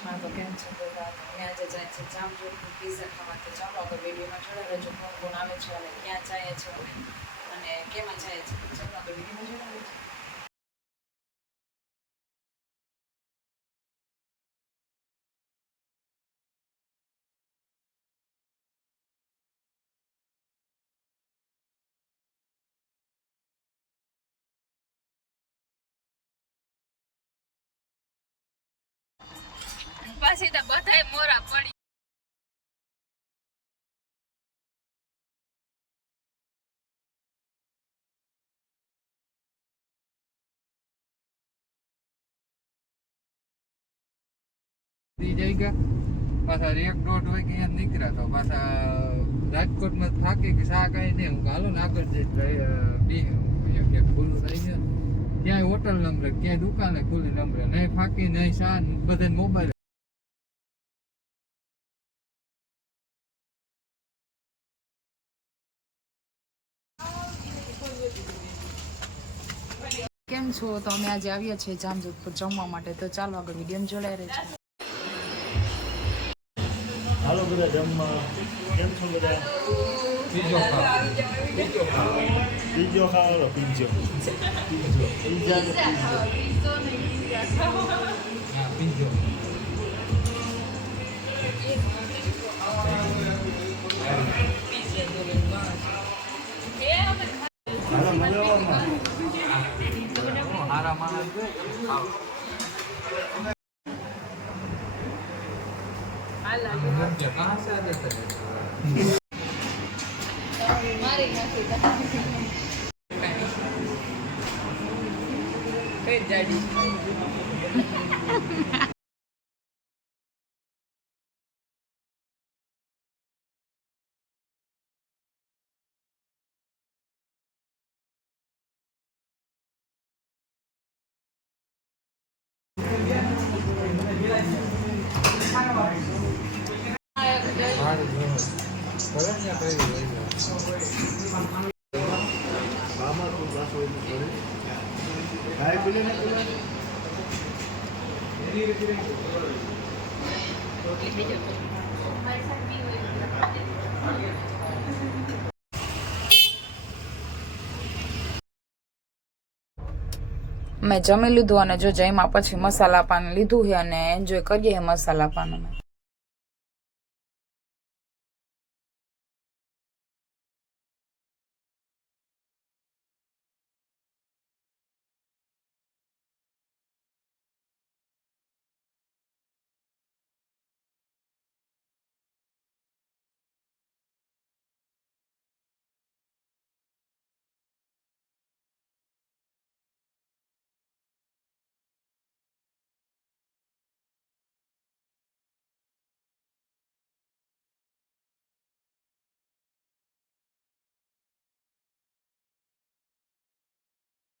કૃષ્ણ. તો કેમ છો બધા? અમે આજે જાય છે જામજોધપુર પીઝા ખાવા. તો ચાલો આગળ વિડીયોમાં જોડાઈ રહેજો. કોણ કોણ આવે છે અને ક્યાં જાય છે અને કેમાં જાય છે. તો ચાલો આગળ વિડીયોમાં જોડાઈ રહેજો. પછી તો બધાય મોરા પડી जाएगा पासा 1-1.5 वागे यहाँ निकला तो पासा राजकोट में थाके कि सा कहीं नहीं હું હાલો ને આગળ જે એક ખુલ્લું થઈ ગયું ક્યાંય હોટલ નંબર ક્યાંય દુકાને ખુલ્લી નંબર નહીં ફાકી નહીં સા બધે મોબાઈલ કેમ છો? તો અમે આજે આવ્યા છીએ જામજોધપુર જમવા માટે. તો ચાલો આગળ વિડીયોમાં જોડાઈ રહેજો. હાલો બધા જમવા. કેમ છો બધા? પીજો ખાવો પીજો. પીજો હાલો મળવામાં હારા માણસ છે કહાં સે આતે थे મારી નાખી કઈ જાડી મામા તું બસ હોય કરે ભાઈ બોલે ને મેં જમી લીધું અને જો જમ્યા પછી મસાલા પાન લીધું છે અને એન્જોય કરીએ મસાલા પાન. અમે